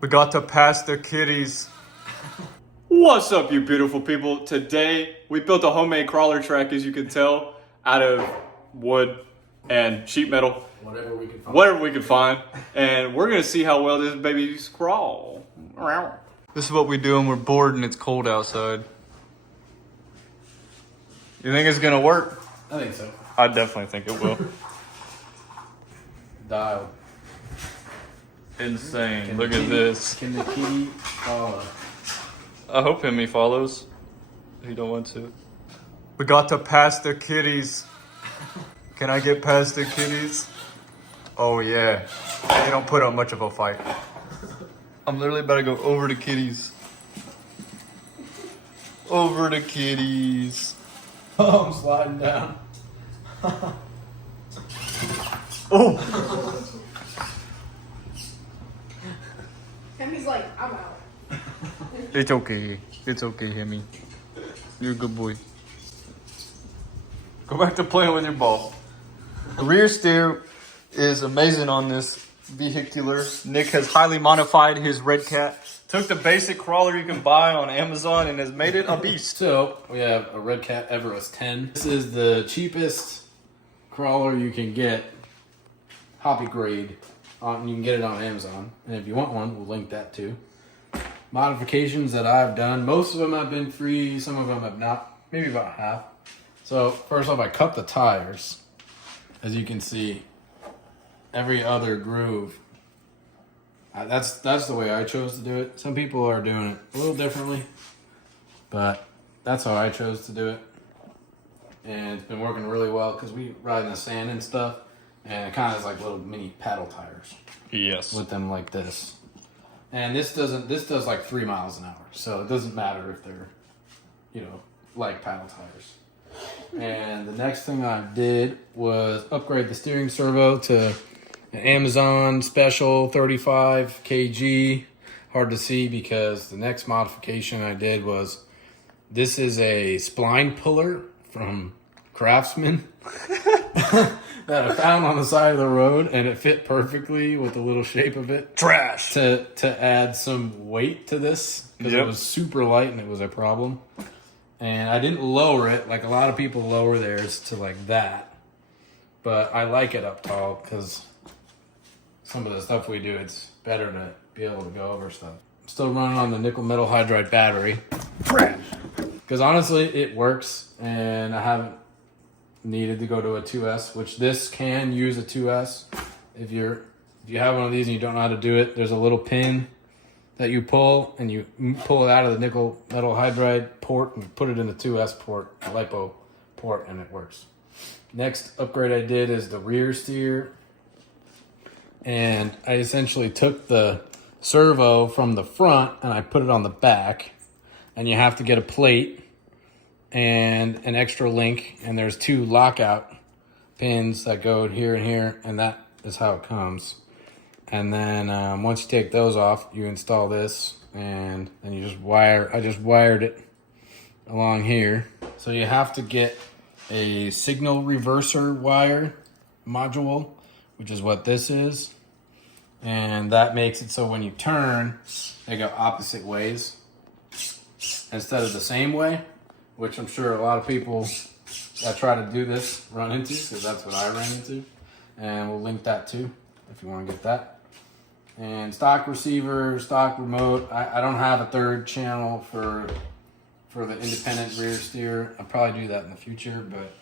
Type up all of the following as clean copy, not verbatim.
We got to pass the kitties. What's up, you beautiful people? Today, we built a homemade crawler track, as you can tell, out of wood and sheet metal. Whatever we can find. Whatever we can find. And we's gonna see how well this baby's crawl. This is what we do when we're bored and it's cold outside. You think it's gonna work? I think so. I definitely think it will. Dial. Insane. Look at this. Can the kitty follow? I hope Hemi follows. If you don't want to. We got to pass the kitties. Can I get past the kitties? Oh yeah. They don't put up much of a fight. I'm literally about to go over the kitties. Over the kitties. Oh, I'm sliding down. Oh! Hemi's like, I'm out. It's okay. It's okay, Hemi. You're a good boy. Go back to playing with your ball. The rear steer is amazing on this vehicular. Nick has highly modified his Red Cat. Took the basic crawler you can buy on Amazon and has made it a beast. So, we have a Red Cat Everest 10. This is the cheapest crawler you can get. Hobby grade. You can get it on Amazon. And if you want one, we'll link that too. Modifications that I've done. Most of them have been free. Some of them have not. Maybe about half. So, first off, I cut the tires. As you can see, every other groove. That's the way I chose to do it. Some people are doing it a little differently, but that's how I chose to do it. And it's been working really well because we ride in the sand and stuff, and it kind of is like little mini paddle tires. Yes. With them like this. And this does like 3 miles an hour, so it doesn't matter if they're, like paddle tires. And the next thing I did was upgrade the steering servo to an Amazon special 35 kg. Hard to see because the next modification I did was, this is a spline puller from Craftsman that I found on the side of the road, and it fit perfectly with the little shape of it. Trash! To add some weight to this, because it was super light and it was a problem. And I didn't lower it, like a lot of people lower theirs to like that. But I like it up tall, because some of the stuff we do, it's better to be able to go over stuff. I'm still running on the nickel metal hydride battery. Trash! Because honestly, it works, and I haven't needed to go to a 2S, which this can use a 2S. If you have one of these and you don't know how to do it, there's a little pin that you pull, and you pull it out of the nickel metal hydride port and put it in the 2S port, a LiPo port, and it works. Next upgrade I did is the rear steer. And I essentially took the servo from the front and I put it on the back. And you have to get a plate and an extra link. And there's 2 lockout pins that go here and here. And that is how it comes. And then once you take those off, you install this. And then you just I just wired it along here. So you have to get a signal reverser wire module, which is what this is. And that makes it so when you turn, they go opposite ways instead of the same way, which I'm sure a lot of people that try to do this run into, because that's what I ran into. And we'll link that too if you want to get that. And stock receiver, stock remote. I don't have a 3rd channel for the independent rear steer. I'll probably do that in the future, but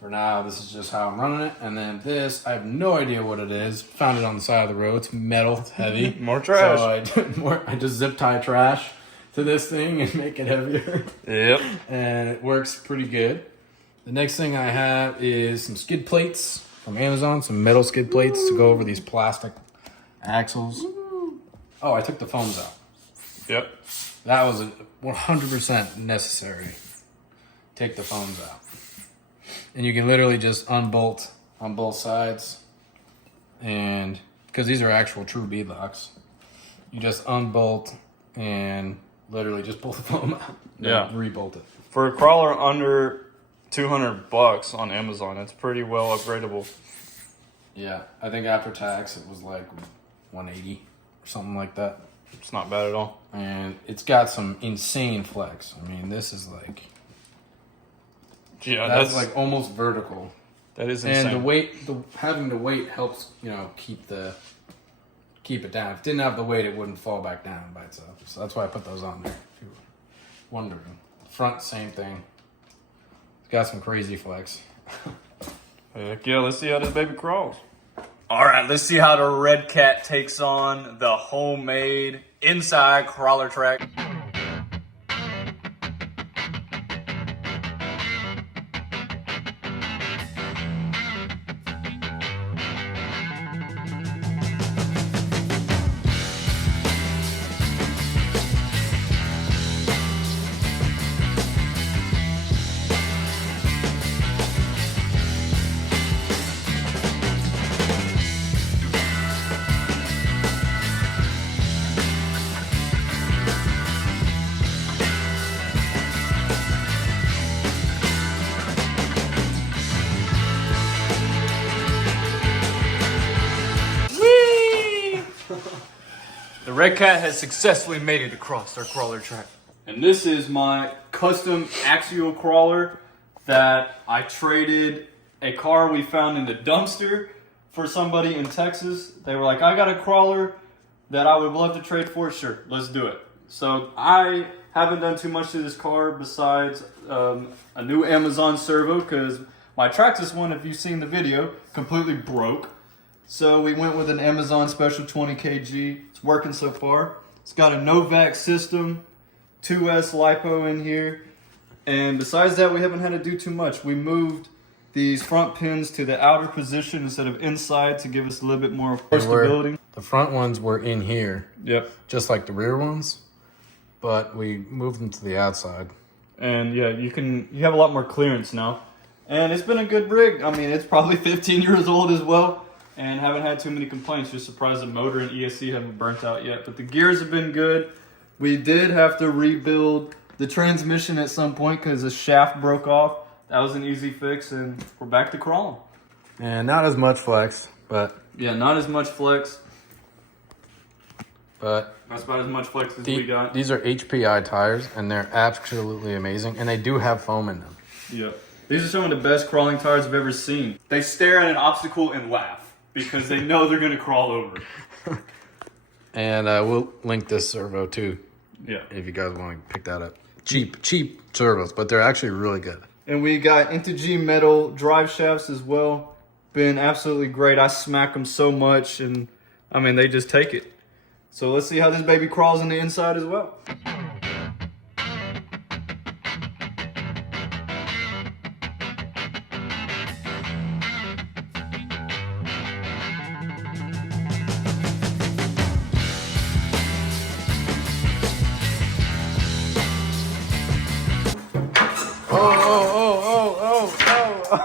for now, this is just how I'm running it. And then this, I have no idea what it is. Found it on the side of the road. It's metal. It's heavy. More trash. So I just zip tie trash to this thing and make it heavier. Yep. And it works pretty good. The next thing I have is some skid plates from Amazon. Some metal skid plates to go over these plastic axles. Oh, I took the foams out. Yep. That was 100% necessary. Take the foams out. And you can literally just unbolt on both sides. And because these are actual true bead locks, you just unbolt and literally just pull the foam out. Yeah. Rebolt it. For a crawler under $200 on Amazon, it's pretty well upgradable. Yeah, I think after tax it was like 180 or something like that. It's not bad at all. And it's got some insane flex. I mean, this is like, Yeah, that's like almost vertical. That is insane. And the weight, having the weight helps, you know, keep it down. If it didn't have the weight, it wouldn't fall back down by itself. So that's why I put those on there. If you were wondering. Front, same thing. It's got some crazy flex. Heck yeah, let's see how this baby crawls. All right, let's see how the Red Cat takes on the homemade inside crawler track. The Red Cat has successfully made it across our crawler track. And this is my custom axial crawler that I traded a car we found in the dumpster for somebody in Texas. They were like, I got a crawler that I would love to trade for. Sure, let's do it. So I haven't done too much to this car besides a new Amazon servo because my traxxas one, if you've seen the video, completely broke. So we went with an Amazon Special 20 kg. It's working so far. It's got a Novak system, 2S LiPo in here. And besides that, we haven't had to do too much. We moved these front pins to the outer position instead of inside to give us a little bit more stability. The front ones were in here. Yep. Just like the rear ones. But we moved them to the outside. And yeah, you have a lot more clearance now. And it's been a good rig. I mean, it's probably 15 years old as well. And haven't had too many complaints. Just surprised the motor and ESC haven't burnt out yet. But the gears have been good. We did have to rebuild the transmission at some point because the shaft broke off. That was an easy fix, and we're back to crawling. And not as much flex, but... Yeah, not as much flex. But that's about as much flex as we got. These are HPI tires, and they're absolutely amazing. And they do have foam in them. Yeah. These are some of the best crawling tires I've ever seen. They stare at an obstacle and laugh because they know they're going to crawl over. And we'll link this servo too. Yeah. If you guys want to pick that up. Cheap servos, but they're actually really good. And we got Integy metal drive shafts as well. Been absolutely great. I smack them so much, and I mean, they just take it. So let's see how this baby crawls on the inside as well.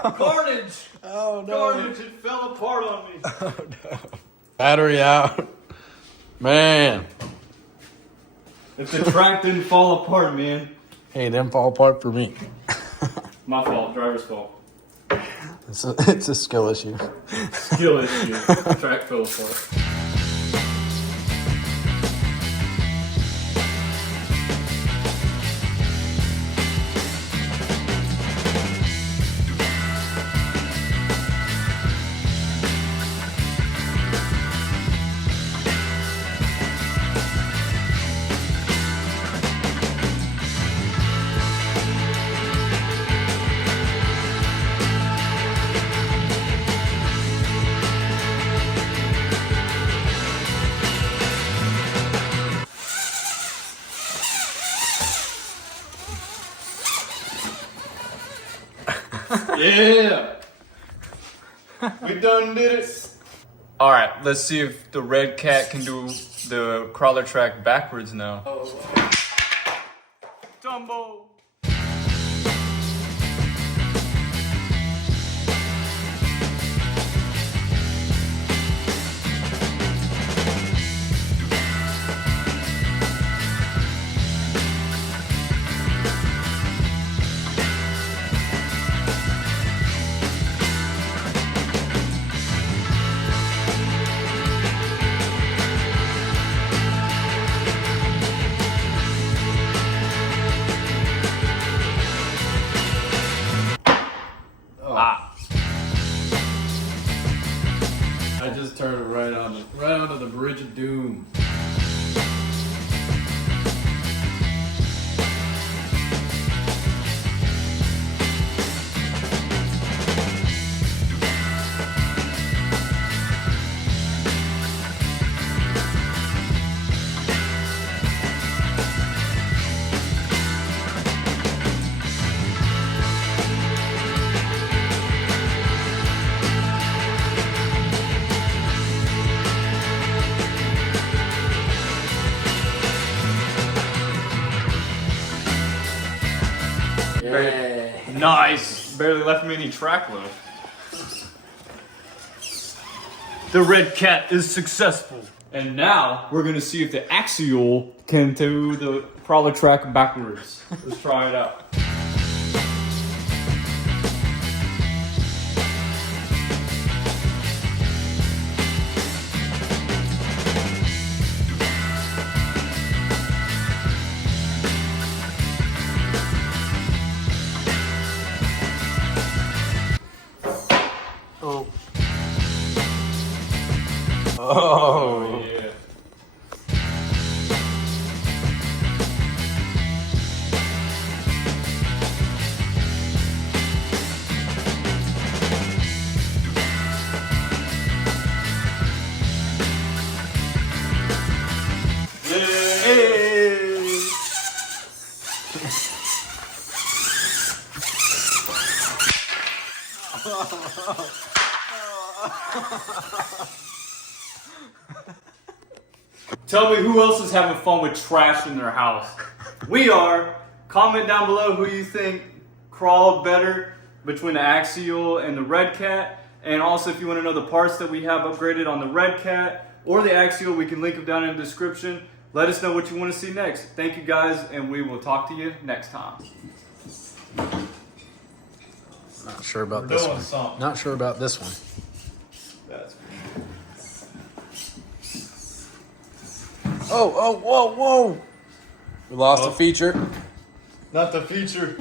Carnage! Oh no. Carnage, it fell apart on me. Oh no. Battery out. Man. If the track didn't fall apart, man. Hey, it didn't fall apart for me. My fault, driver's fault. It's a skill issue. Skill issue. The track fell apart. Yeah! We done did it. All right, let's see if the Red Cat can do the crawler track backwards now. Oh. Dumbo. I just turned it right onto the Bridge of Doom. Nice. Barely left me any track left. The red cat is successful. And now we're gonna see if the Axial can do the prowler track backwards. Let's try it out. Oh yeah. Hey. Tell me who else is having fun with trash in their house. We are. Comment down below who you think crawled better between the Axial and the Red Cat. And also if you want to know the parts that we have upgraded on the Red Cat or the Axial, we can link them down in the description. Let us know what you want to see next. Thank you guys, and we will talk to you next time. Not sure about this one. Something. Not sure about this one. That's Oh, whoa. We lost a feature. not the feature.